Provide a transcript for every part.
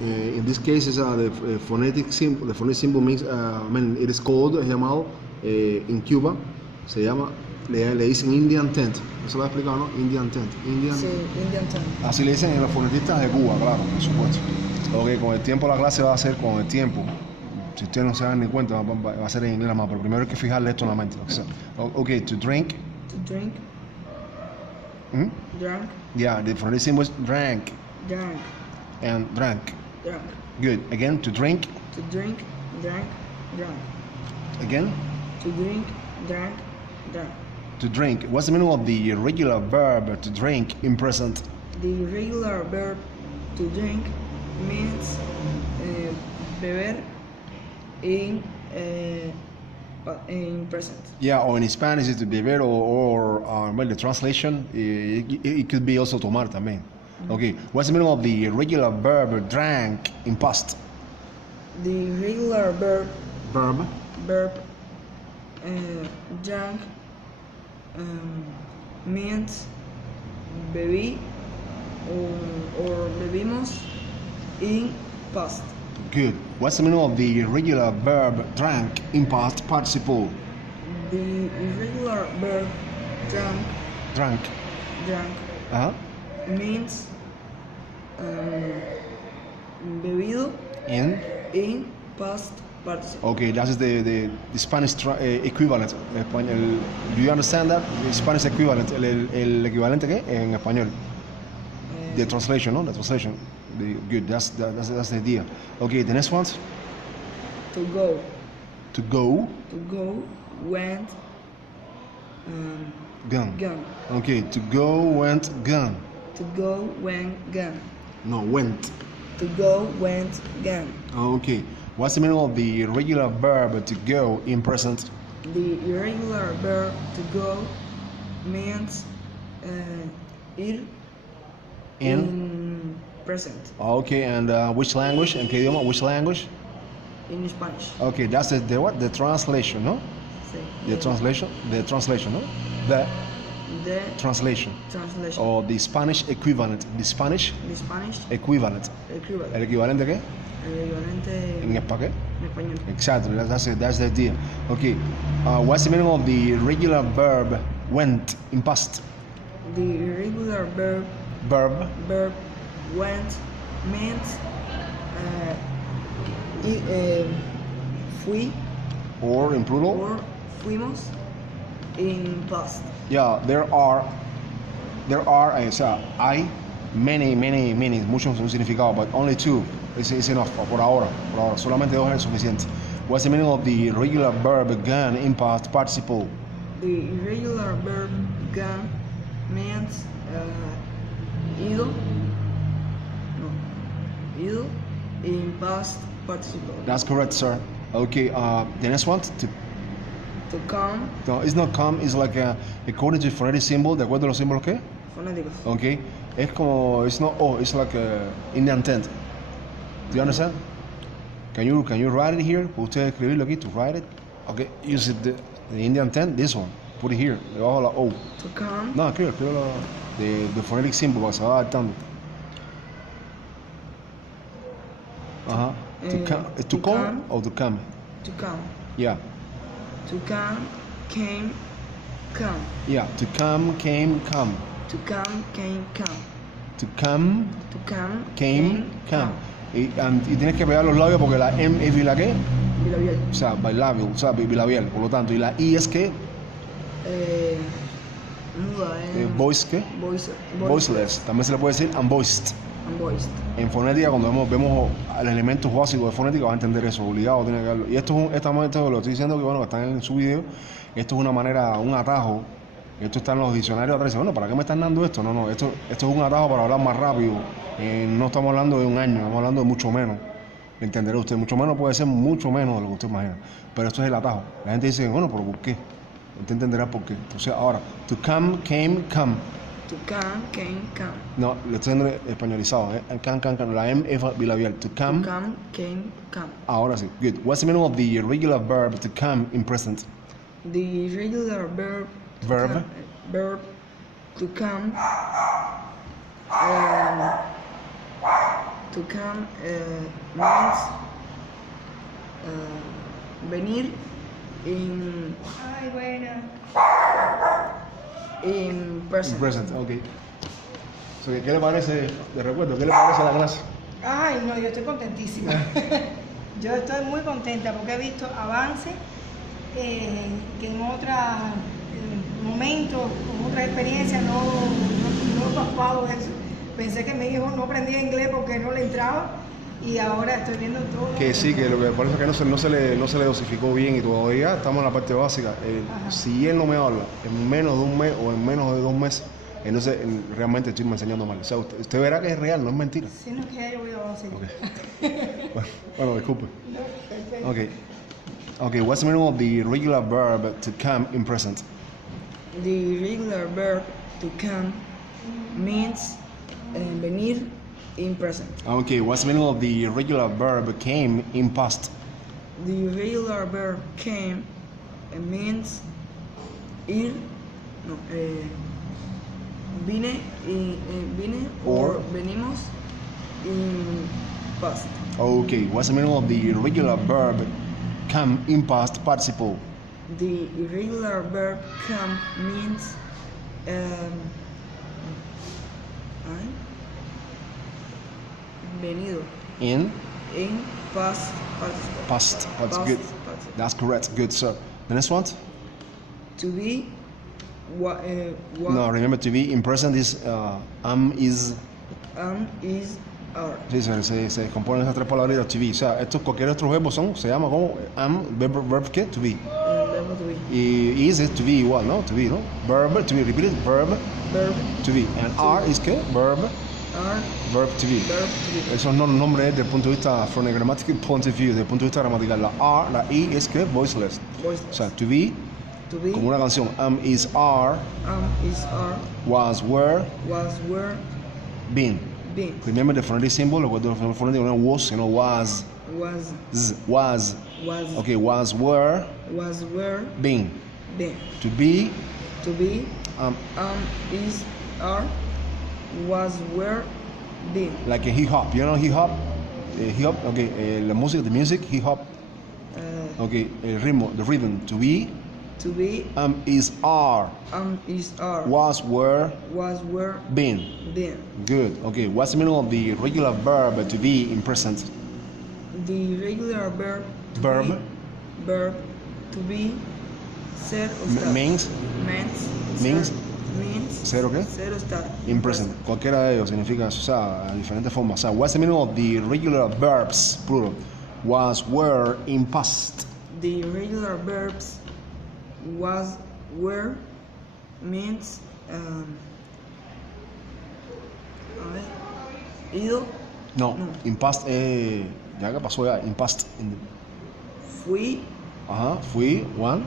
in this case, is the phonetic symbol. The phonetic symbol means, it is called, es llamado en Cuba, se llama, le dicen Indian tent. Eso lo he explicado, ¿no? Indian tent. Sí, Indian tent. Así le dicen en los fonetistas de Cuba, claro, por supuesto. Ok, con el tiempo la clase va a ser con el tiempo. Si ustedes no se dan ni cuenta, va a ser en inglés más, pero primero hay que fijarle esto en la mente. Ok, to drink. To drink. Drunk. Yeah, the phonetic symbol is drank. Drunk. And drank. Drunk. Good. Again, to drink. To drink. Drunk. Drunk. Again, To drink. Drunk. Drunk. to drink. What's the meaning of the irregular verb to drink in present? The irregular verb to drink means beber in present. Yeah, or in Spanish it's to beber, or well, the translation, it could be also tomar también. Okay, what's the meaning of the irregular verb drank in past? The irregular verb Verb. drunk means bebí or bebimos in past. Good. What's the meaning of the irregular verb drank in past participle? The irregular verb Drank. Uh-huh. means bebido in past participle. Okay, that is the Spanish equivalent. Do you understand that? The Spanish equivalent, el equivalente ¿qué? En español. The translation, no? The translation. Good, that's the idea. Okay, the next one. To go. To go. To go, went, Gone. gone. Okay, to go, went, gone. To go, went, gone. No, went. To go, went, gone. Okay, what's the meaning of the irregular verb to go in present? The irregular verb to go means ir in present. Okay, and which language? ¿En qué idioma? Which language? In Spanish. Okay, that's the what? The translation, no? Sí. The translation, no? The translation. Translation. Or the Spanish equivalent. The Spanish The Spanish equivalent. equivalent. ¿El equivalente qué? El equivalente ¿En español? en español. Exactly, that's the idea. Okay, what's the meaning of the irregular verb went in past? The irregular verb went means fui Or in plural? or fuimos in past. Yeah, there are, o sea, hay many, muchos un significado, but only two is enough por ahora, solamente dos es suficiente. What's the meaning of the irregular verb gone in past participle? The irregular verb gone means ido in past participle. That's correct, sir. Okay, the next one, To come, no, it's not come, it's like according to phonetic symbol, ¿de acuerdo a los símbolos qué? fonéticos. Okay, es como, it's not oh, it's like Indian tent. Do you understand? Can you write it here? ¿Puede usted escribirlo aquí? To write it? Okay, use it, the Indian tent, this one. Put it here, debajo la O. To come, No, escribe the phonetic symbol, para que se va adaptando. Ajá. To come or to come? to come, Yeah. to come, came, come, Yeah, to come, came, come. to come, came, come, To come, to come, came, come. Y tienes que pegar los labios porque la M es bilabial, bilabial. o sea, bilabial, o sea, bilabial, por lo tanto. Y la I es que, Muda, voice, ¿qué? Voiceless. También se le puede decir unvoiced. Unvoiced. En fonética, cuando vemos el elemento básico de fonética, va a entender eso, obligado tiene que verlo. Y esto lo estoy diciendo que bueno, está en su video, esto es una manera, un atajo, esto está en los diccionarios atrás, bueno, ¿para qué me están dando esto? No, esto es un atajo para hablar más rápido, no estamos hablando de un año, estamos hablando de mucho menos, entenderá usted, mucho menos puede ser mucho menos de lo que usted imagina, pero esto es el atajo. La gente dice, bueno, pero ¿por qué? Usted entenderá por qué. Entonces ahora, to come, came, come. To come, came, come. No, lo estoy haciendo españolizado, can, la M es bilabial. To come. To come, came, come. Ahora sí, good. What's the meaning of the irregular verb to come in present? The irregular verb to come to come means venir in Ay, buena. present. Present, ok. So, ¿qué le parece, de recuerdo, qué le parece la clase? Ay, no, yo estoy contentísima. Yo estoy muy contenta porque he visto avances que en otros momentos, con otra experiencia, no he pasado eso. Pensé que mi hijo no aprendía inglés porque no le entraba y ahora estoy viendo todo. Que sí, que lo que parece es que no se le dosificó bien y todavía estamos en la parte básica. Ajá. Si él no me habla en menos de un mes o en menos de 2 meses, entonces realmente estoy enseñando mal. O sea, usted verá que es real, no es mentira. Si no es que ya yo voy a seguir. Okay. Bueno, disculpe. No, perfecto. Okay. Okay, what's the meaning of the regular verb to come in present? The regular verb to come means venir in present. Okay, what's the meaning of the regular verb came in past? The regular verb came means ir, no, vine or Or- venimos in past. Okay, what's the meaning of the regular verb come in past participle? The irregular verb come means ay, venido In in past participle. past. That's Past good. participle. That's correct. Good, sir. The next one? To be what No, remember to be in present is is. is are. Sí, se componen esas tres palabritas to be. O sea, estos cualquier otro verbo se llama como verb ¿qué? To be. Verbo to be. Y is to be igual, ¿no? To be, ¿no? Verb to be, repeat it, verb Verb to be. And are is ¿qué? Verb are. to be. Verb to be. Esos no los nombres desde el punto de vista, from a grammatical point of view, desde el punto de vista gramatical. La are, la i es ¿qué? Voiceless. O Voiceless. sea, to be, To be. como una canción. Is are, Is are. was, were, Was were. been. Been. Remember the phonetic symbol, recuerdo el phonetic, no was, sino was, Was. was. Was. Okay, was, were, Was were. been. Been. To be, To be. um, Is are. Was were. Been. like a hip hop, you know hip hop? Hip hop, okay, la música, the music, hip hop, okay, el ritmo, the rhythm. To be, To be. is are, Is are. was, were, Was were. been. Been. Good. Okay, what's the meaning of the regular verb to be in present? The regular verb. To Verb. Be, verb. To be. Ser o estar. Means Means. Means. Means. Ser o qué? Ser o estar. in present. Cualquiera de ellos significa, o sea, a diferentes formas. O sea, what's the meaning of the regular verbs, plural? Was, were, in past. The regular verbs was, were, means, a ver, ido, No, No. in past, ya que pasó ya, in past. fui, Ajá, fui, one.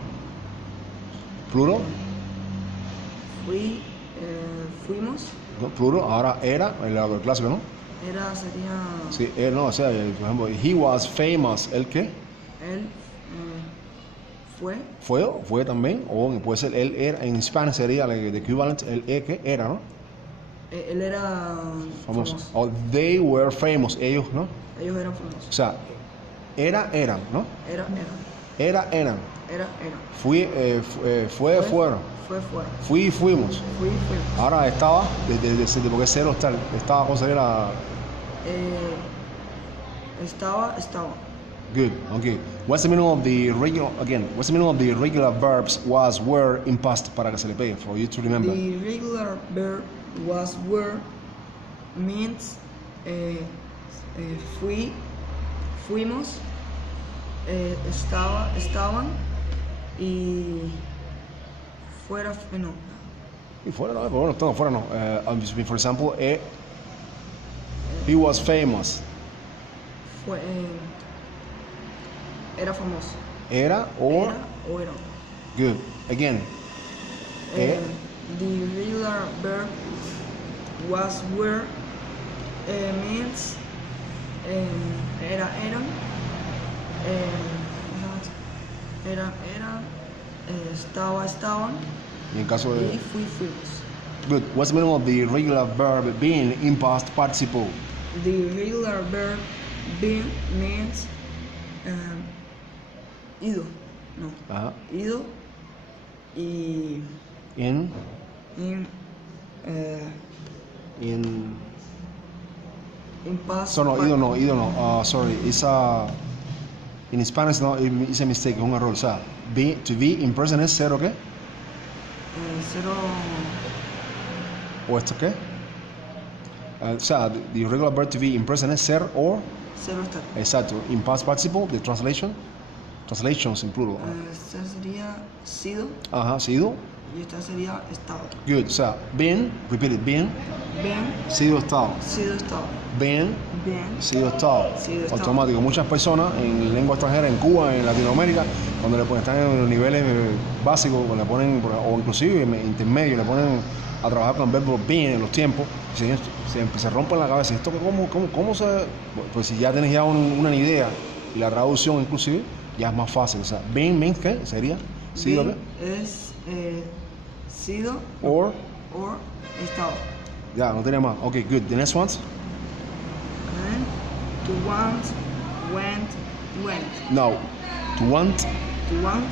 Plural, fuimos, no, plural, ahora era, el clásico, ¿no? era, sería, Sí, no, o sea, por ejemplo, he was famous, ¿el qué? él, fue, Fue también, o puede ser él era, en Spanish sería el equivalent, el que era, ¿no? él era Famoso. famoso, O they were famous, ellos, ¿no? ellos eran famosos, O sea, eran, ¿no? eran, Eran. era, Fui, fueron. fue, fuera, Fui, fuimos. fuimos, Ahora estaba, porque cero está, estaba, ¿cómo sería la...? estaba, Good, okay. What's the meaning of the regular, again, what's the meaning of the regular verbs was, were, in past, para que se le pegue, for you to remember? The regular verb was, were, means fuimos, estaban y fuera, no, Y fuera no, pero bueno, todo fuera no. For example, he was famous. fue, era famoso. Era, or, Era o era. good. Again, The regular verb was, were, means eran, estaban en el caso y de... fuimos. Good. What's the meaning of the regular verb being in past participle? The irregular verb been means ido, no, Ajá. ido y In, in in. past. So no, ido no. Sorry, it's in Spanish no, it's a mistake, es un error. O sea, to be in present es ser o qué? Cero. ¿O esto qué? O sea, the irregular verb to be in present es ser or. Cero estar. Exacto. In past participle, the translations in plural. Esta sería sido Ajá, sido. y esta sería estado. Good. O sea, been, repeat it, been, Bien, sido, estado. sido estado. Been, Bien, sido, estado. Sido, estado. Automático. Muchas personas en lengua extranjera, en Cuba, en Latinoamérica, cuando le ponen, están en los niveles básicos, cuando le ponen, o inclusive intermedios, le ponen a trabajar con el verbo been en los tiempos, se rompen la cabeza. ¿Esto cómo se...? Pues si ya tienes ya una idea, y la traducción inclusive, ya es más fácil. O sea, been means ¿qué? Sería sido bien qué? es sido Or, or estado. ya, no tiene más. Ok, good. The next one? And to want, went, went. No. To want. To want,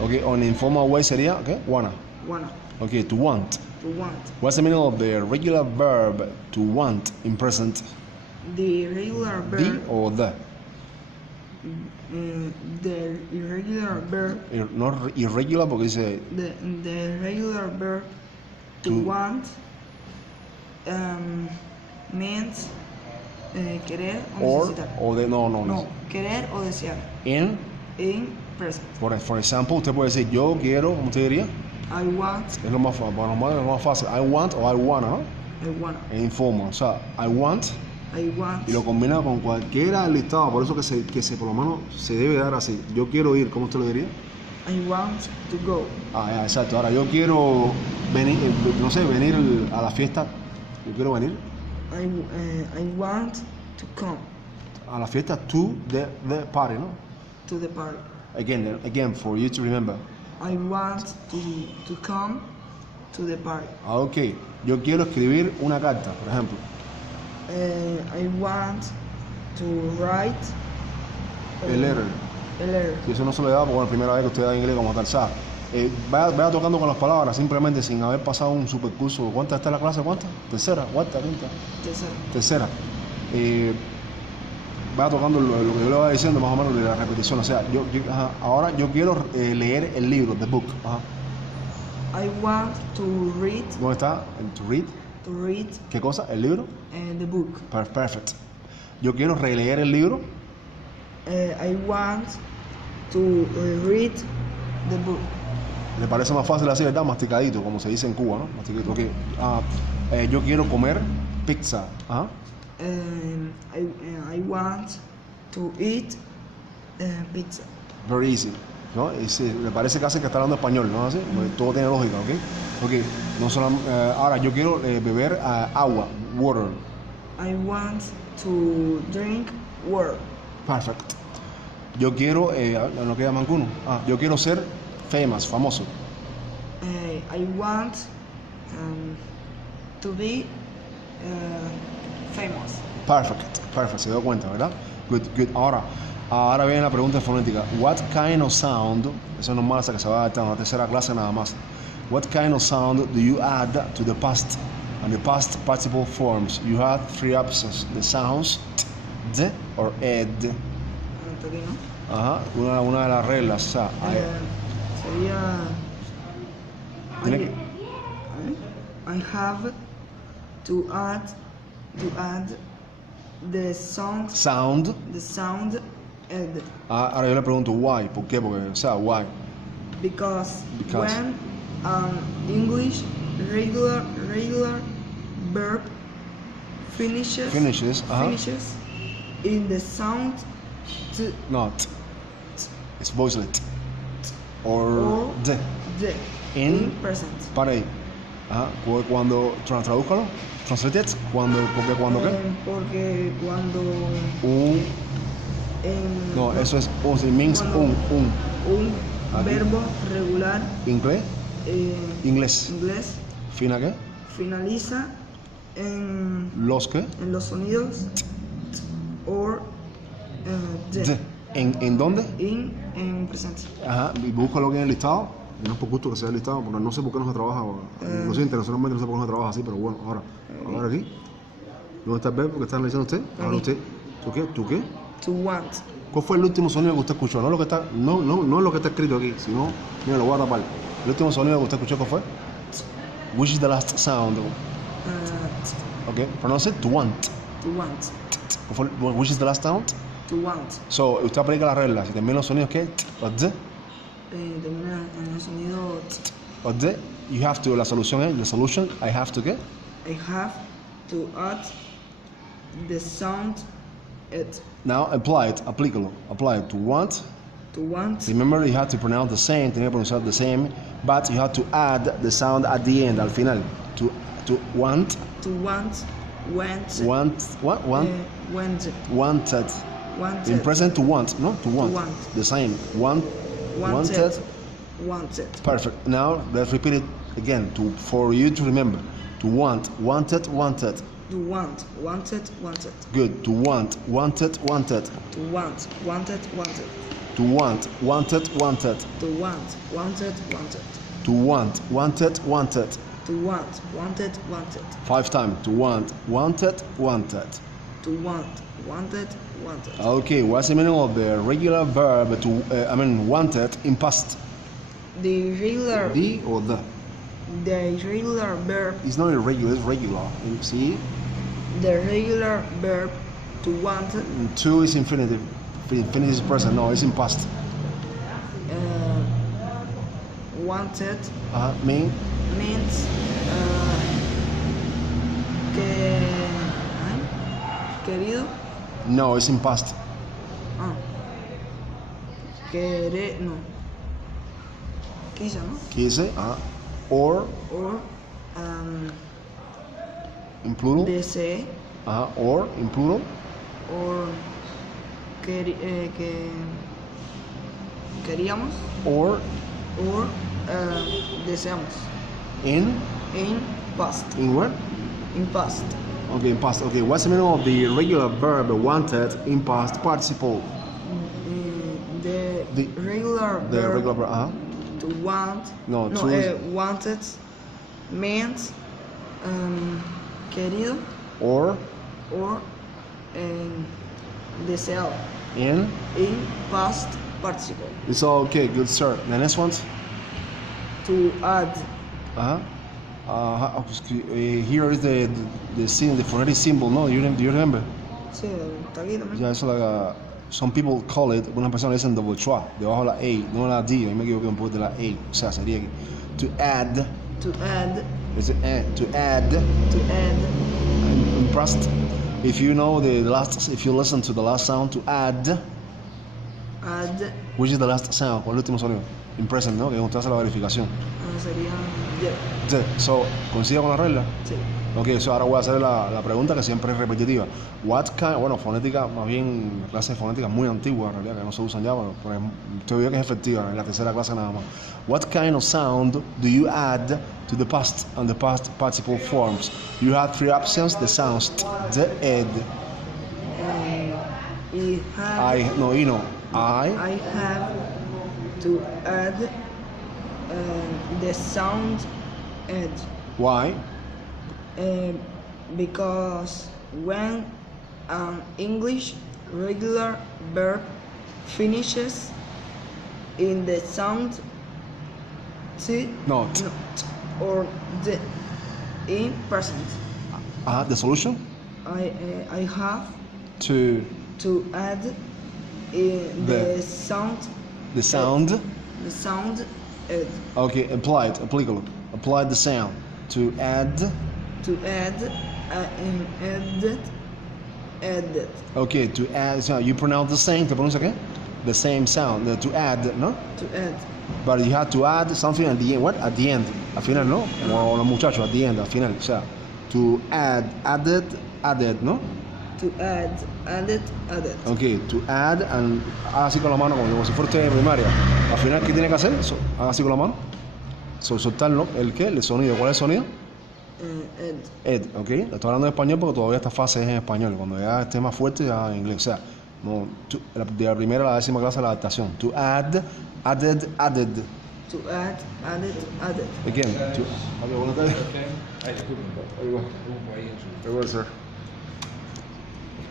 Ok, on informal way sería, ¿qué? Wanna. wanna. Ok, to want. To want. What's the meaning of the regular verb to want in present? The irregular The verb, or the? the irregular verb, No irregular porque dice the irregular verb to To- want means querer o or necesitar. o de no. No, querer o desear. In, In present. for example, usted puede decir yo quiero, ¿cómo usted diría? I want, Es lo más fácil, bueno, es lo más fácil. I want o I wanna, ¿no? I wanna. Es informal. O sea, I want I want. y lo combina con cualquiera del listado, por eso que se por lo menos se debe dar así. Yo quiero ir, ¿cómo usted lo diría? I want to go. Ah, ya, exacto. Ahora yo quiero venir, no sé, venir a la fiesta. Yo quiero venir I want to come a la fiesta to the party, ¿no? to the party. Again, for you to remember. I want to come to the party. Ah, ok. Yo quiero escribir una carta, por ejemplo. I want to write A letter. a letter. Si eso no se lo da, porque la primera vez que usted da inglés como tal, ¿sabe? Vaya tocando con las palabras, simplemente sin haber pasado un supercurso. ¿Cuánta está la clase? ¿Cuánta? ¿Tercera? ¿Cuarta? ¿Quinta? Tercero. Tercera. Vaya tocando lo que yo le voy diciendo más o menos de la repetición. O sea, ajá, ahora yo quiero leer el libro, the book. Ajá. I want to read ¿Dónde está? To read. ¿Qué cosa? ¿El libro? the book. Perfect. Yo quiero releer el libro. I want to read the book. ¿Le parece más fácil así, verdad? Masticadito, como se dice en Cuba, ¿no? Masticadito. Okay. Yo quiero comer pizza. Ajá. I want to eat pizza. Very easy. ¿No? Le parece casi que está hablando español, ¿no? ¿Así? Todo tiene lógica, ¿ok? Ok. No ahora, yo quiero beber agua, water. I want to drink water. Perfect. Yo quiero, no queda mancuno. Yo quiero ser famoso. I want to be famous. Perfect. Se dio cuenta, ¿verdad? Good. Ahora viene la pregunta fonética. What kind of sound, eso es normal hasta que se va a adaptar a la tercera clase nada más. What kind of sound do you add to the past and the past participle forms? You have three options, the sounds, d or ed. Hasta aquí, ¿no? Ajá, una de las reglas, o sea, Sería. Tiene que- I have to add the sound ed. Ahora yo le pregunto why, ¿por qué? Porque, o sea, why. Because Because. when English regular verb finishes in the sound t, No, it's voiceless. Or or d. the In. present. Para ahí. Ajá, cuando, tradúzcalo, translate it, porque cuando qué? Porque cuando No, eso es, it means Cuando- un Aquí. verbo regular inglés, inglés, inglés fina qué? finaliza en, Los que. en los sonidos or D. ¿En dónde? en presente. Ajá, y búscalo aquí en el listado. No es por gusto que sea el listado, porque no sé por qué no se trabaja. Lo siento, internacionalmente no sé por qué no se trabaja así, pero bueno, ahora aquí. ¿Dónde está el verbo que está analizando usted? Ahora usted. ¿Tú qué? ¿Tú qué? To want. ¿Cuál fue el último sonido que usted escuchó? No lo que está, no es lo que está escrito aquí, sino, mira, lo voy a tapar. El último sonido que usted escuchó, ¿cuál fue? Which is the last sound? Okay, pronounce it. To want. To want. ¿Cuál fue? Which is the last sound? To want. So, usted aplica la regla. Si termina los sonidos, ¿qué? O D. Termina en el sonido O D. You have to, la solución es, the solution, I have to, ¿qué? I have to add the sound it. Now, apply it, aplícalo. Apply it to want. To want. Remember, you have to pronounce the same, tenía que pronunciar the same, but you have to add the sound at the end, al final. To want. To want. Went. Want, what? Want, Went. wanted. Wanted. In present, to want, no? To want. want. The same. Want, wanted. Wanted. Perfect. Now, let's repeat it again for you to remember. To want, wanted, wanted. To want. Wanted. Wanted. Good. To want, wanted, wanted. To want. Wanted. Wanted. To want, wanted, wanted. To want. Wanted. Wanted. To want, wanted, wanted. To want. Wanted. Wanted. 5 times. To want, wanted, wanted. To want. Wanted. Wanted. Okay, what's the meaning of the regular verb to, wanted in past? The regular. The or the? The regular verb. It's not irregular, it's regular. You see? The regular verb to want. To is infinitive. Infinitive is present. No, it's in past. Wanted Mean? means querido. No, it's in past. No. Quizá, no? Quise. Or Or in plural. desee. Or in plural. Or que queríamos. Or Or deseamos. in Past. what? In past. Okay, in past. Okay, what's the meaning of the regular verb wanted in past participle? The regular The verb regular verb. to want. No, to wanted means querido or or deseado in. in past participle. It's all okay. Good, sir. The next one. To add. Here is the phonetic symbol. No, do you remember? Sí, está aquí también. Yeah, it's like some people call it. Una persona le dicen double schwa, debajo la A, no la D. A mí me equivoqué un poco de la A. O sea, sería que to add. To add. Is it to add? To add. In past, if you know the last, if you listen to the last sound, to add. Add. Which is the last sound? ¿Cuál es el último sonido? In present, ¿no? Que usted hace la verificación. Sería yeah. So, ¿coincide con la regla? Sí. Ok, so ahora voy a hacer la pregunta que siempre es repetitiva. Bueno, fonética, más bien clase de fonética muy antigua, en realidad, que no se usan ya, pero teoría que es efectiva, en la tercera clase nada más. What kind of sound do you add to the past and the past participle forms? You have 3 options, the sounds the, ed. I have to add the sound ed. Why? Because when an English regular verb finishes in the sound t, No. or the in present, The solution? I have To to add the sound. the sound. The sound ed. Okay, applicable. Apply the sound. To add. To add added. Okay, to add. So you pronounce the same. ¿Te pronuncia qué? The same sound. To add, ¿no? To add. But you have to add something at the end. What? At the end. Al final, ¿no? Como los muchachos, at the end, al final. O sea, to add, added, ¿no? To add, added. Okay, to add and haga así con la mano como si fuera usted de primaria. Al final, ¿qué tiene que hacer? Haga así con la mano. Soltarlo. ¿El qué? El sonido. ¿Cuál es el sonido? Ed. Ed, ¿ok? Estoy hablando en español porque todavía esta fase es en español. Cuando ya esté más fuerte, ya en inglés. O sea, no, de la primera a la 10ª clase la adaptación. To add, added, added. To add, added, added. Again, to... Okay, buenas tardes. Ay, disculpen. Very well. Hubo ahí en su- Very well, sir.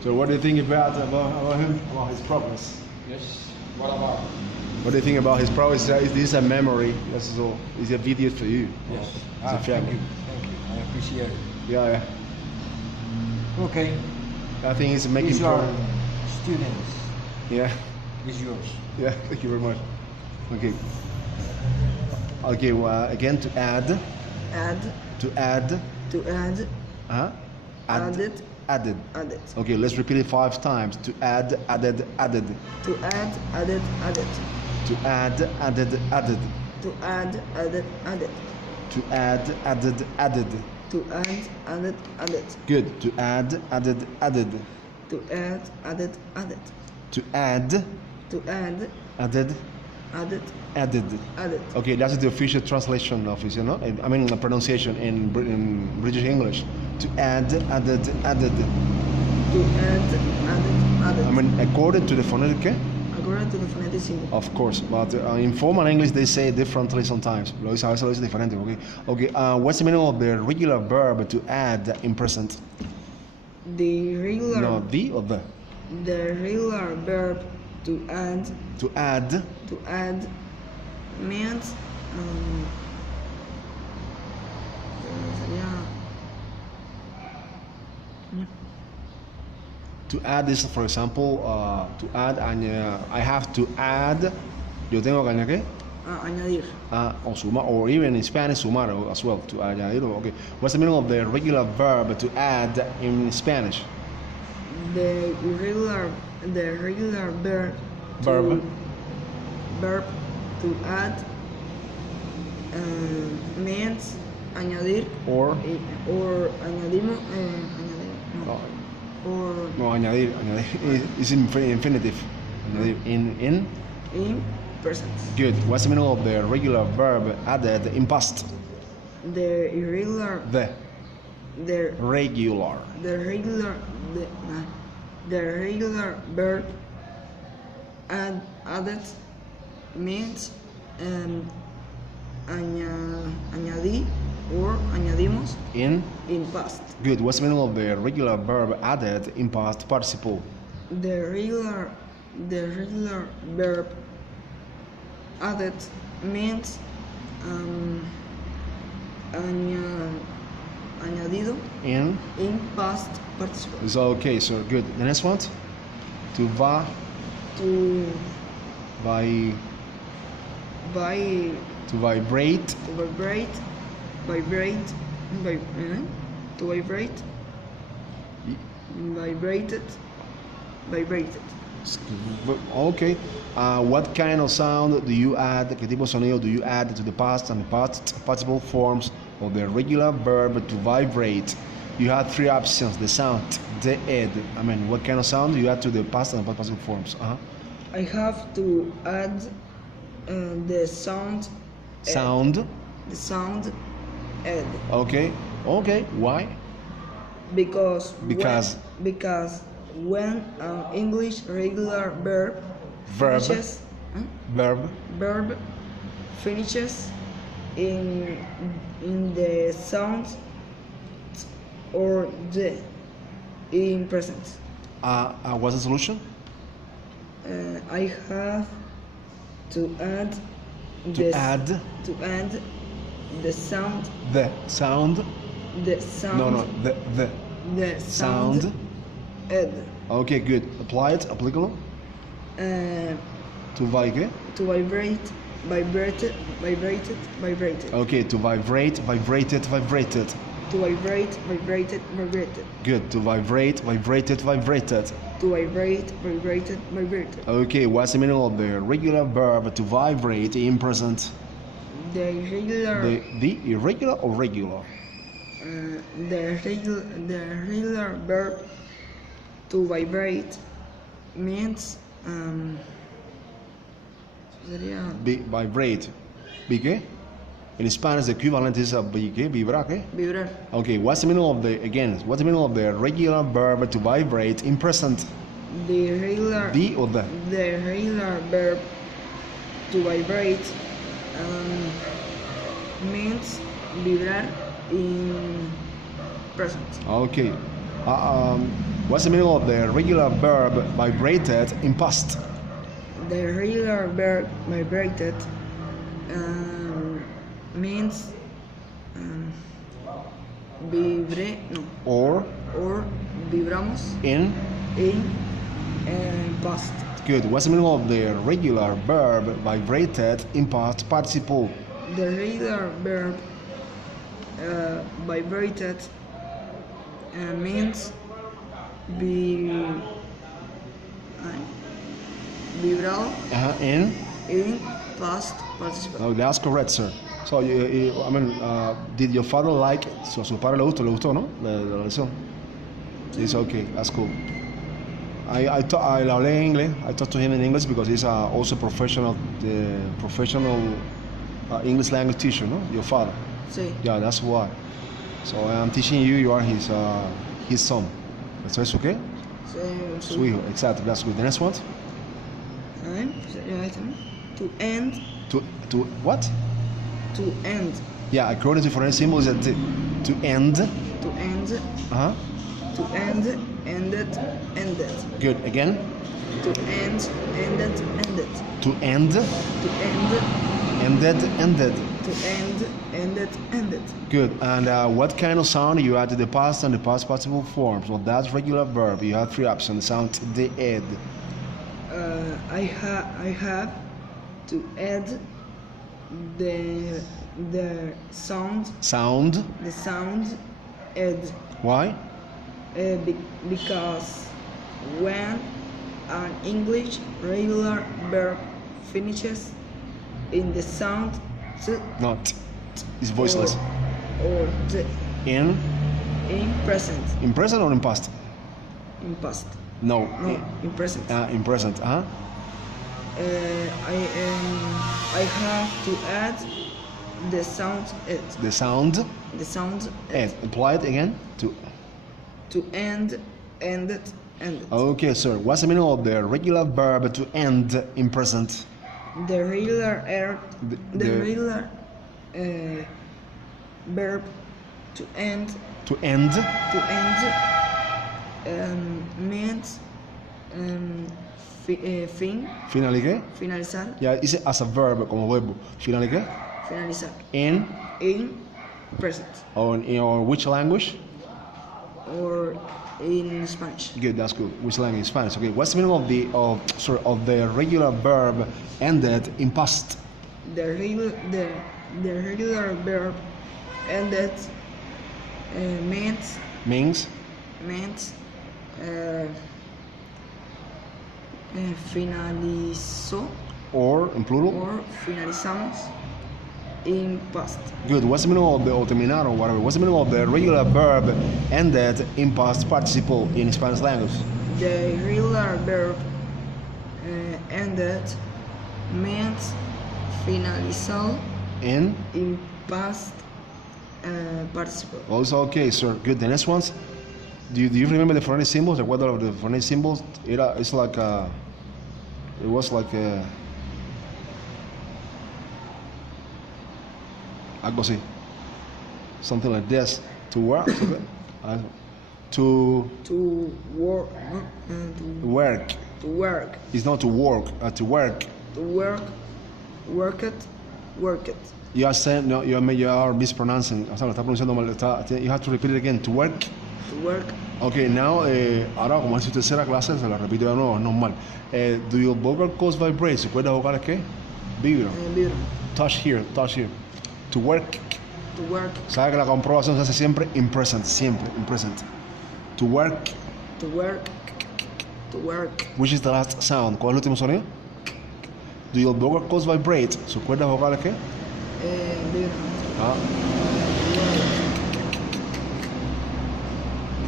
So what do you think about him? About his progress? Yes. What about? What do you think about his progress? Is this a memory? This is all. Is a video for you? Yes. It's a Thank family. you. Thank you. I appreciate it. Yeah, yeah. Okay. I think he's making These are progress. students. Yeah. It's yours. Yeah, thank you very much. Okay. Okay, well, again to add, Add, to add, to add, huh? added, Added. added. Okay, let's repeat it 5 times. To add, added, added. To add, added, added. To add, added, added. To add, added, added. To add, added, added. To add, added, added. Good. To add, added, added. To add, added, added. To add, To add, added, added, added. added. Okay, that's the official translation of it, you know? I mean, the pronunciation in British English. To add, added, added. To add, added, added. I mean, according to the phonetic, According to the phonetic symbol. of course, but in formal English they say it differently sometimes. A veces lo dice diferente, okay? Okay, what's the meaning of the regular verb to add in present? The regular, No, the or the? the regular verb to add, To add, means sería to add is, for example, to add, I have to add, yo tengo que añadir, añadir. o sumar, or even in Spanish, sumar as well, to añadir, okay. What's the meaning of the regular verb to add in Spanish? The regular verb Verb. verb to add means añadir Or, or añadimos no, or no, añadir, is infinitive. Añadir, in. in present. Good. What's the meaning of the regular verb added in past? The irregular The the regular. the regular the regular verb added means añadí or añadimos In. in past. Good. What's the meaning of the regular verb added in past participle? The regular verb added means añadido In. in past participle. So okay. So good. The next one. To To by by to vibrate. to vibrate to vibrate vibrated Okay. What kind of sound do you add? ¿Qué tipo de sonido do you add to the past and the past participle forms of the regular verb to vibrate? You have 3 options: the sound, the ed. I mean, what kind of sound do you add to the past and the past participle forms? I have to add the sound Sound. the sound ed Okay. Okay. Why? because Because- when English regular verb Verb. finishes Verb. finishes in the sound or the in present. What's the solution? I have to add To add the sound the sound. No. The sound sound. ed Okay. Good. Apply it. Applicable. To vibrate. to vibrated. Okay. To vibrate. Vibrated. To vibrated. Good. To vibrate. Vibrated. To vibrated. Okay. What's the meaning of the regular verb to vibrate in present? The regular The irregular or regular? the regular verb to vibrate means sería Vibrate. ¿Qué? In Spanish, the equivalent is vibrar, ¿qué? Vibrar. Okay, what's the meaning of the regular verb to vibrate in present? The regular. The or the? The regular verb to vibrate means vibrar in present. Okay. What's the meaning of the regular verb vibrated in past? The regular verb vibrated means Or vibramos in? in past. Good. What's the meaning of the regular verb vibrated in past participle? The regular verb vibrated means vibrado In? in past participle. No, that's correct, sir. So, did your father like it? So, su padre le gustó, ¿no? La lección. It's okay, that's cool. I le hablé en inglés. I talked to him in English because he's also professional English language teacher, no? Your father. Sí. Yeah, that's why. So I'm teaching you. You are his son. ¿Eso es okay? Su hijo. Exactly. That's good. The next one. To end. To what? To end. Yeah, according to foreign symbols, that to end. To end. Uh huh. To end. Ended. Ended. Good. Again. To end. Ended. Ended. To end. To end. Ended. Ended. To end. Ended. Ended. Good. And what kind of sound you add to the past and the past participle forms? Well, that's regular verb. You have three options. The sound the ed. I have to add the sound. Sound. The sound ed. Why? Because when an English regular verb finishes in the sound t, Not. It's voiceless. or t In present, present or in past? in past, No. no, in present. In present. I have to add the sound ed. The sound The sound ed. Apply it again. to end, ended, ended. Okay, sir. What's the meaning of the regular verb to end in present? The regular The regular verb to end to end. means fin, Finally, ¿qué? finalizar, Yeah, dice as a verb como verbo. Finally, ¿qué? finalizar. In In present or in which language? or in Spanish. Good, that's good. Which language? Spanish. Okay. What's the meaning of the regular verb ended in past? The regular verb ended means finalizó Or in plural? or finalizamos in past. Good. What's the meaning of the or terminar or whatever? What's the meaning of the regular verb ended in past participle in Spanish language? The regular verb ended means finalizó In in past participle. also okay, sir. Good. The next ones. Do you remember the phonetic symbols? The weather of the phonetic symbols? It was like algo así. Something like this. To work. To To work. work. It's not to work. To work. To work it. You are saying no. You are mispronouncing. O sea, lo está pronunciando mal. You have to repeat it again. To work. To work. Okay, now, ahora como es su tercera clase, se la repito de nuevo, es normal. Do your vocal cords vibrate? ¿Se cuerdas vocales qué? Vibran. Vibra. Touch here. To work. To work. ¿Sabe que la comprobación se hace siempre in present? Siempre in present. To work. To work. To work. Which is the last sound? ¿Cuál es el último sonido? Do your vocal cords vibrate? ¿Sus cuerdas vocales qué? Vibra. Ah.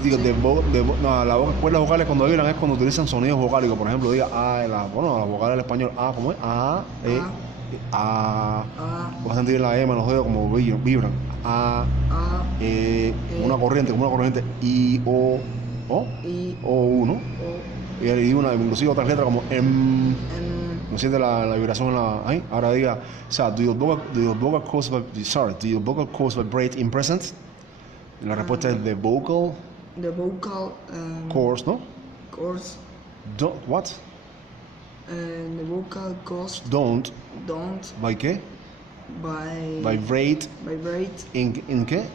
Digo, las cuerdas vocales cuando vibran es cuando utilizan sonidos vocálicos. Por ejemplo, diga las vocales del español. A, como es? A, E, A. A, Vas a sentir la M en los dedos como vibran. A. A, Una corriente, como una corriente. I, O. O. I, O, U, ¿no? O, Y una, inclusive otras letras como M. M. ¿No siente la vibración ahí? Ahora diga, o sea, do your vocal cords vibrate in present? Y la respuesta es the vocal The vocal cords, ¿no? cords, What? the vocal cords Don't, don't ¿by qué? vibrate Vibrate in qué?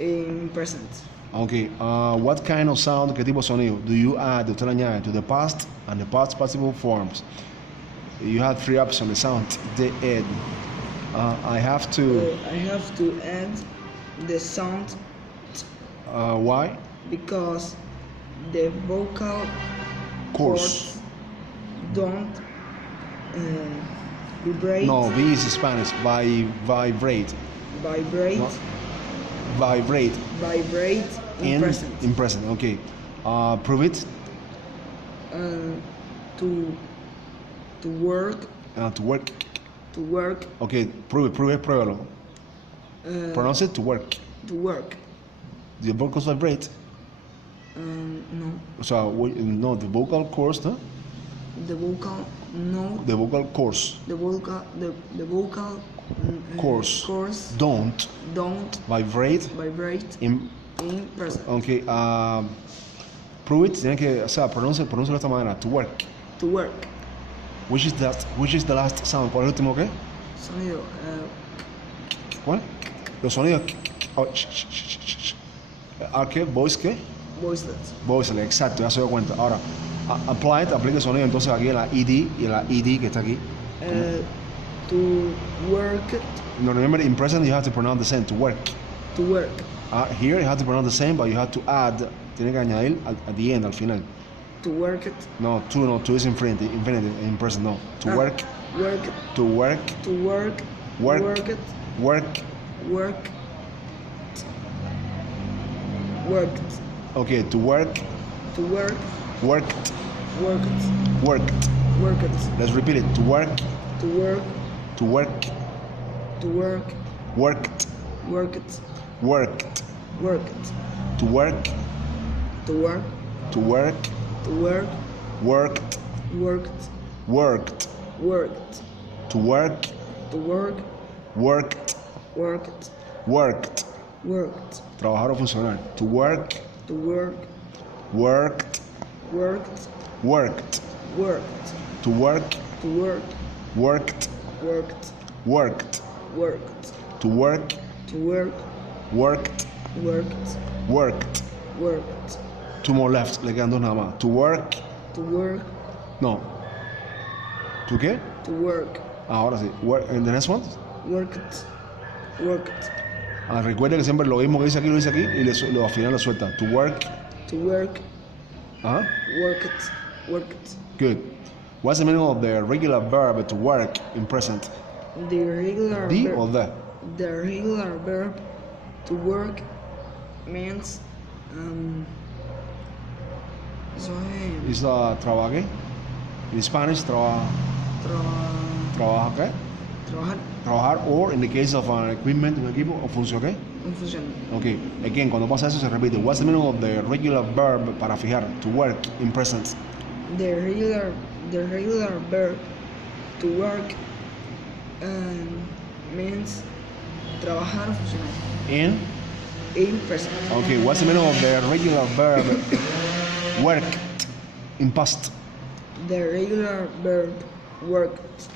in present. Okay, what kind of sound, qué tipo de sonido do you add, usted le añade to the past and the past participle forms? You have three options, the sound, the add. I have to, I have to add the sound why? because the vocal Course. cords don't vibrate. No, V is Spanish, vibrate. Vibrate. No. Vibrate Vibrate in present. in present, okay. Prove it, To work. to work. To work. Okay, prove it, pruébalo. Pronounce it, to work. To work. The vocals vibrate. No. O sea, no, the vocal cords, ¿no? The vocal. No. The vocal cords The vocal. The vocal. Cords. Cords don't don't vibrate vibrate in. in present. Okay, prove it, tiene que, o sea, pronuncia de esta manera, to work. To work. Which is the last sound? ¿Cuál es el último qué? Sonido. ¿Cuál? Los sonidos. Oh, ¿qué? ¿Voice qué? Voiceless. Voiceless, exacto, ya se dio cuenta. Ahora, apply it, aplica el sonido entonces aquí en la ED y en la ED que está aquí. To work. No, remember, in present you have to pronounce the same, to work. To work. Here you have to pronounce the same, but you have to add, tiene que añadir at the end, al final. To work it. No, to is infinity, in present, no. To work, Work. to work, To work. Work. Work it. work. Work. Worked. Okay, to work, To work. worked, Worked. worked. Work it. Let's repeat it. To work, To work. to work, To work. worked, Work it. worked. Worked. To work, To work. to work, To work. worked, Worked. worked. Worked. To work, To work. worked, Worked. worked. Worked. Trabajar o funcionar. To work, To work. worked, Worked. worked. Worked. To work, To work. worked, Worked. worked. Worked. To work, To work. worked, Worked. worked. Worked. Two more left, le quedan dos nada más. To work, To work. no. ¿To qué? To work. Ahora sí. Work, and the next one. Worked. Worked. Recuerde que siempre lo mismo que dice aquí lo dice aquí y al final lo suelta. To work. To work. Ajá. Worked. Worked. Good. What's the meaning of the regular verb to work in present? The regular The verb. or the? The regular verb to work means eso es Is trabaja qué? In Spanish, trabaja qué? trabajar Trabajar, or in the case of an equipment, un equipo, o función qué? en función. Ok. Again, cuando pasa eso se repite. What's the meaning of the regular verb para fijar? To work in present. The regular verb to work means trabajar o funcionar In? in present. Okay, what's the meaning of the regular verb work in past? The regular verb worked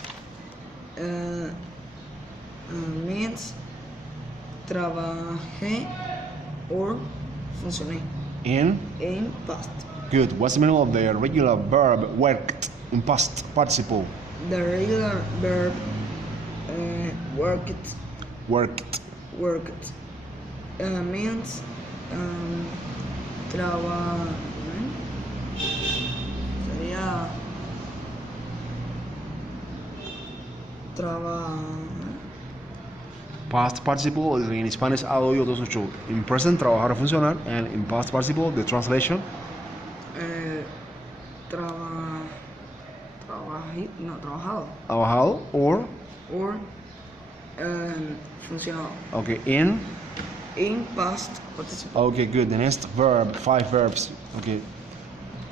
means trabajé or funcioné In? in past. Good. What's the meaning of the regular verb worked in past participle? The regular verb worked Worked. means sería Past participle in Spanish ha oído todos ocho. In present, trabajar o funcionar. And in past participle, the translation. trabajé, no, trabajado. Trabajado or or funcional. Okay, in. In past participle. Okay, good. The next verb, 5 verbs. Okay.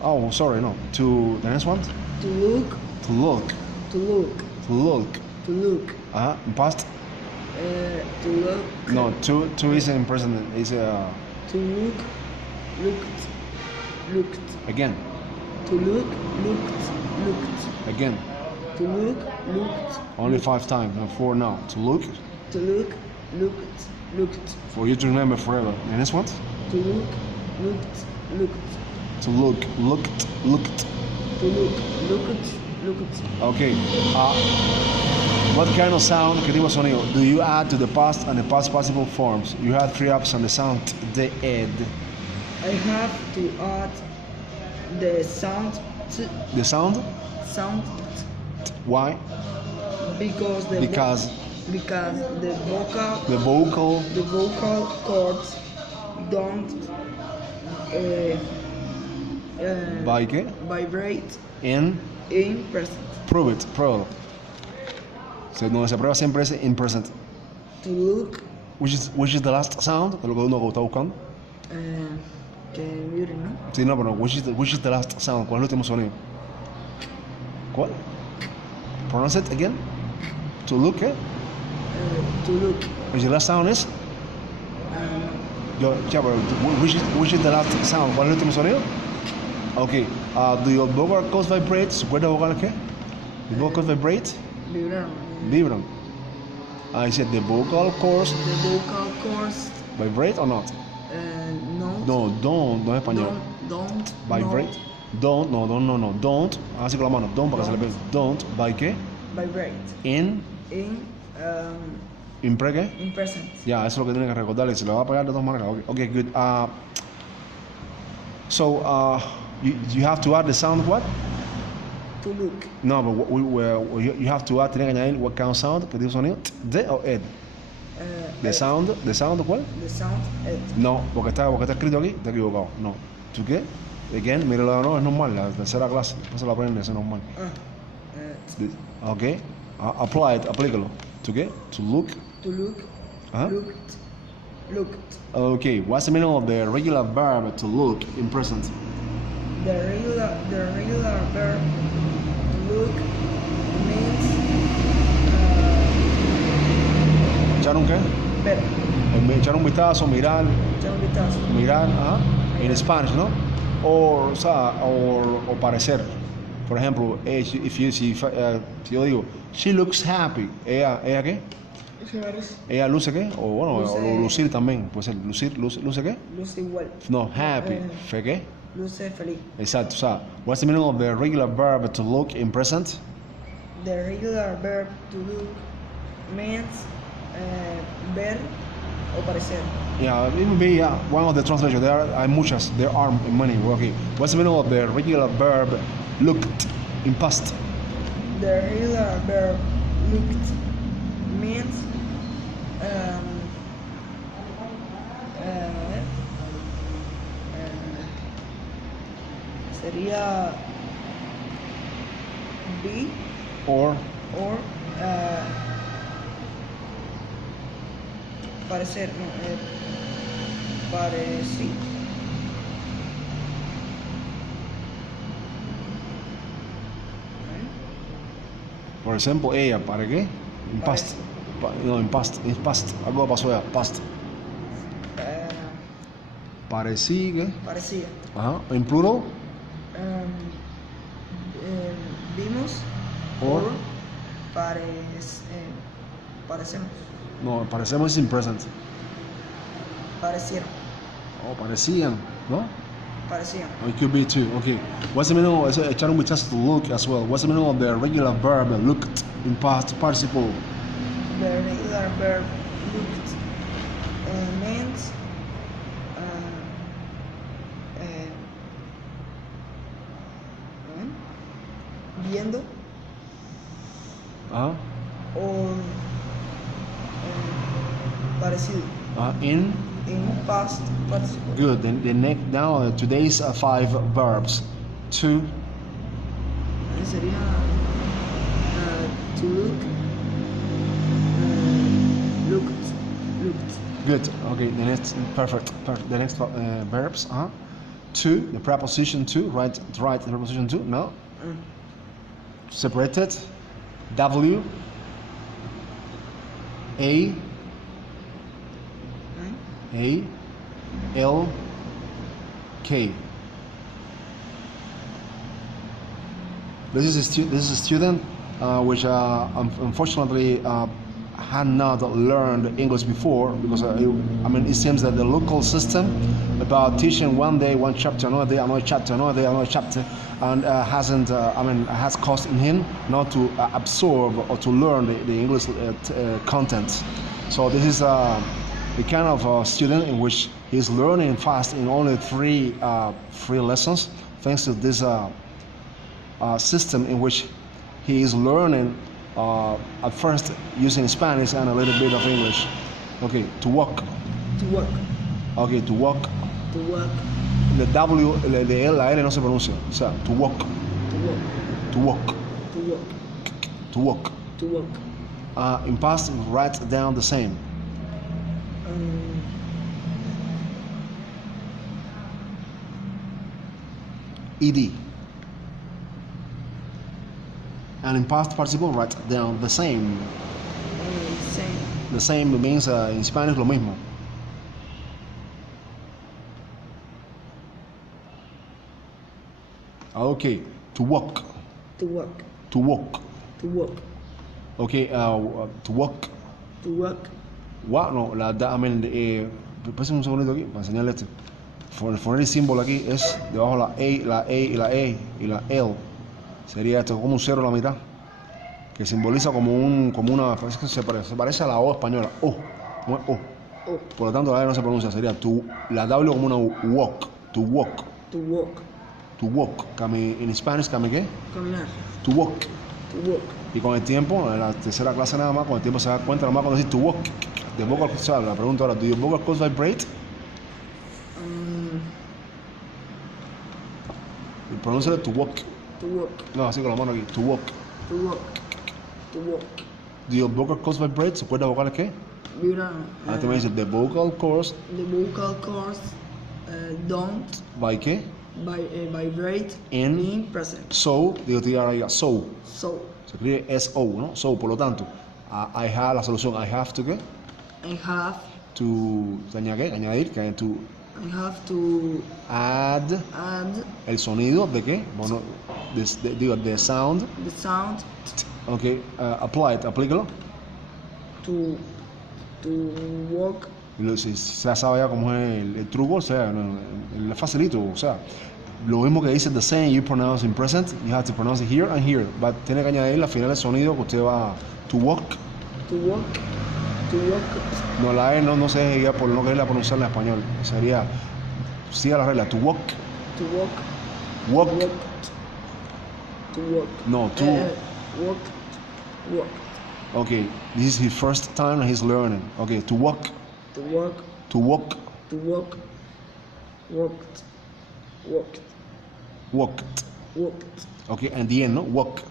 Oh, sorry, no. To the next one. To look, To look. to look, To look. to look, In past. to look, No, to is in present. Is to look, looked, looked, again, to look, looked, looked, again. to look, looked, Only 5 times, not 4 now. To look. to look, looked, looked, For you to remember forever. The next one. to look, looked, looked, To look. Looked. Looked. to look, looked, looked. Okay. What kind of sound, qué tipo de sonido, do you add to the past and the past participle forms? You have 3 options on the sound, the ed. I have to add the sound t, The sound? sound Why? because the Because because the the vocal. vocal cords don't By qué? vibrate In. in present. Prove it. Prove. Donde se prueba siempre es in present. To look, Which is the last sound? Es lo que uno está buscando. que miren, ¿no? Sí, no, pero which is the last sound? ¿Cuál es el último sonido? ¿Cuál? Pronounce it again. To look, ¿eh? To look, Which the last sound is? Yeah, pero which is the last sound? ¿Cuál es el último sonido? Okay. Do your vocal cords vibrate? ¿Supuesta vocal qué? The vocal cords vibrate? vibrar, Vibran. I said the vocal cords the vocal cords vibrate or not? no, No es español. don't Vibrate. Don't, no. Don't. Así con la mano. Don't para que se le pegue. Don't. ¿By qué? vibrate In. in ¿Impre qué? in present. Ya, eso es lo que tiene que recordar. Y se le va a pegar de todas maneras. Okay, good. So, you have to add the sound what? To look, No, but you have to add, tiene que añadir what kind of sound, ¿qué tipo de sonido? ¿De o ed? The sound ¿cuál? the sound it. No, porque está escrito aquí, está equivocado. No. ¿Tú qué? Again, míralo, no, es normal, la tercera clase. Después se la aprende, es normal. Ok. Apply it, aplícalo. ¿Tú qué? To look. To look, Ajá. looked. Okay, what's the meaning of the regular verb to look in present? The regular verb to look means ¿Echar un qué? ver, Echar un vistazo, mirar, echar un vistazo. mirar, ajá. En Spanish, ¿no? O sea, o parecer. Por ejemplo, si yo digo, she looks happy, ¿ella qué? ¿Ella luce qué? O bueno, Luce- o lucir también, puede ser, luce qué? Luce igual. No, happy, ¿fe qué? Luce feliz. Exacto, o sea, what's the meaning of the regular verb to look in present? The regular verb to look means ver o parecer. Yeah, it may be one of the translations. There are muchas. There are many. Okay. What's the meaning of the regular verb looked in past? The regular verb looked means sería be Or or parecer, no, parecí. for example, ella, ¿para qué? In past. No, in past. In past. Algo pasó ya. Past. Parecí, ¿qué? Parecía. Ajá. In plural. Vimos Or. parecemos, No, parecemos is in present. parecieron, Oh, parecían, ¿no? parecían. Oh, it could be too. Okay. What's the meaning of echar un vistazo to look as well? What's the meaning of the regular verb looked in past participle? The regular verb looked means viendo Ajá. o parecido In. in past participle. Good. Then the next now today's 5 verbs. To. Sería to look, Good. Okay, the next perfect. The next verbs are to, the preposition to, right, the preposition to. No, separated. W, A, L, K. This is a student which unfortunately had not learned English before, because it seems that the local system about teaching one day one chapter, another day another chapter, another day another chapter, and has caused him not to absorb or to learn the English content. So this is the kind of student in which he's learning fast in only three lessons, thanks to this system in which he is learning at first using Spanish and a little bit of English. Okay, to walk. To work. Okay, to walk. To work. The W, la L no se pronuncia. O sea, to walk. To work. To walk. To work. To walk. To work. In past, write down the same. ED. And in past participle, write down the same. Same. The same means in Spanish lo mismo. Okay, to walk. To work. To walk. To work. Okay, to walk. To work. What? No, pásame un segundito aquí para enseñarle este. Poner el símbolo aquí es debajo la E, la E y la E y la L. Sería esto como un cero a la mitad, que simboliza como una, se parece a la O española. O, no es O. Oh. Por lo tanto la E no se pronuncia, sería la W como una walk. To walk. To walk. To walk. En Spanish, ¿qué? Caminar. To walk. To walk. Y con el tiempo, en la tercera clase nada más, con el tiempo se da cuenta, nada más cuando dices to walk. The vocal, o sea, la pregunta ahora, ¿do your vocal cords vibrate? Y pronúncialo to walk. To walk. No, así con la mano aquí. To walk. To walk. To walk. Do your vocal cords vibrate? ¿Su cuerda vocal es qué? Mira. Ah, te me dice, the vocal cords The vocal cords don't by qué? vibrate In present. So, digo, te ahí, so. So Se escribe S-O, ¿no? So, por lo tanto, I have, la solución, I have to qué? I have Añadir, que to add add el sonido de qué? Bueno, digo, the sound. the sound Ok, apply it, aplícalo. to walk. Y si se sabe ya cómo es el truco, o sea, es facilito, o sea, lo mismo que dice the same you pronounce in present, you have to pronounce it here and here, but tiene que añadir al final el sonido que usted va to walk. To walk. To walk. No, la E no se deje guiar por no quererla pronunciar en español, sería, siga la regla, to walk. To walk. Walk. Walk. To walk. No, to. Walk. Walk. Okay, this is his first time and he's learning. Okay, to walk. To walk. To walk. To walk. Walked. Walked. Walked. Walked. Okay, and the end, ¿no? Walked.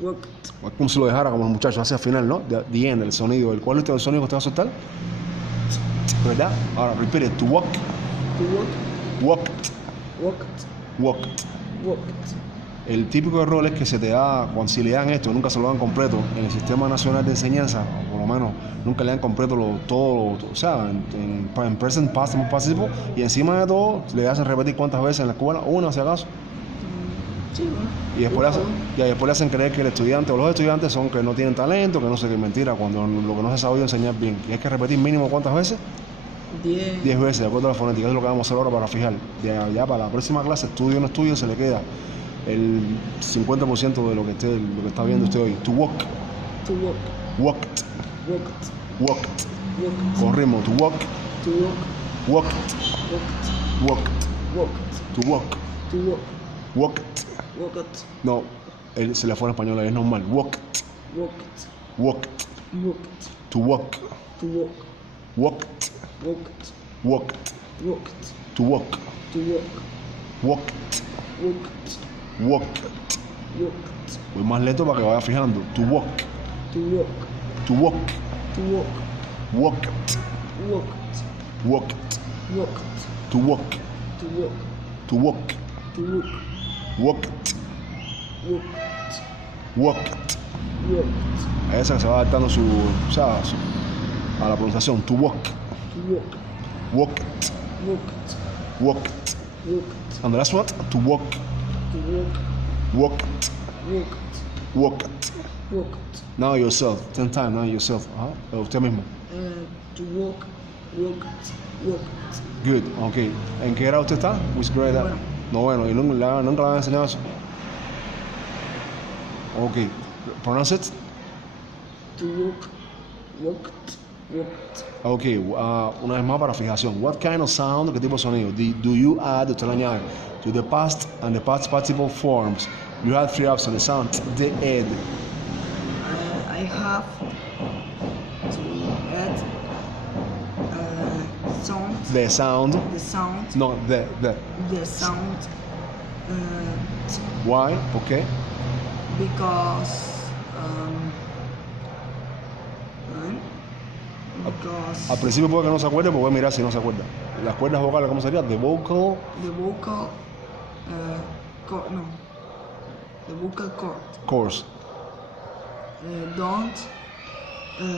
Walked. Como si lo dejara como los muchachos hacia el final, ¿no? The end, el sonido. ¿Cuál es el sonido que usted va a soltar? ¿Verdad? Ahora, repeat it. To walk. To walk. Walked. Walked. Walked. Walked. El típico error es que se te da, cuando si le dan esto, nunca se lo dan completo. En el Sistema Nacional de Enseñanza, o por lo menos, nunca le dan completo todo, o sea, en present, past, participle, y encima de todo, le hacen repetir cuántas veces en la escuela, una si acaso. Sí, bueno. Y después le hacen creer que el estudiante o los estudiantes son que no tienen talento, que no sé qué, mentira, cuando lo que no se ha sabido enseñar bien. Y hay que repetir mínimo cuántas veces, 10 veces, de acuerdo a la fonética. Es lo que vamos a hacer ahora para fijar. De allá para la próxima clase, estudio o no estudio, se le queda el 50% de lo que está viendo usted hoy. To walk. To walk. Walked. Walked. Walked. Walked. Con ritmo. To walk. To walk. Walked. Walked. Walked. Walked. To walk. To walk. Walked. Walked. No, se le fue en español, es normal. Walked. Walked. Walked. Walked. To walk. To walk. Walked. Walked. Walked. Walked. To walk. To walk. Walked. Walked. Walked. Walked. Voy más lento para que vaya fijando. To walk. To walk. To walk. To walk. Walked. walked, walked, walked, to walk, to walk, to walk, to walk, walked, walked, walked. walked, A esa que se va adaptando su, o sea, a la pronunciación. To walk, to walk, walked, walked, walked. walked, And the last one, to walk, to walk, walked, walked, walked. walked, Now yourself, 10 times, now yourself. Usted mismo. to walk, walked, walked. Good, ok. ¿En qué grado usted está? Which grade? Noveno. Noveno. ¿Y nunca le han enseñado eso? Ok. Pronounce it. To walk, walked, walked. Ok. Una vez más para fijación. What kind of sound, qué tipo de sonido, do you add, usted le añade, to the past and the past participle forms? You have three options. The sound, the ed. I have to add sound, The sound. the sound, No, the. the sound, Why? ¿Por qué? because Al principio puede que no se acuerde, pero voy a mirar si no se acuerda. Las cuerdas vocales, ¿cómo sería? The vocal the vocal cord, no, the vocal cord cords. don't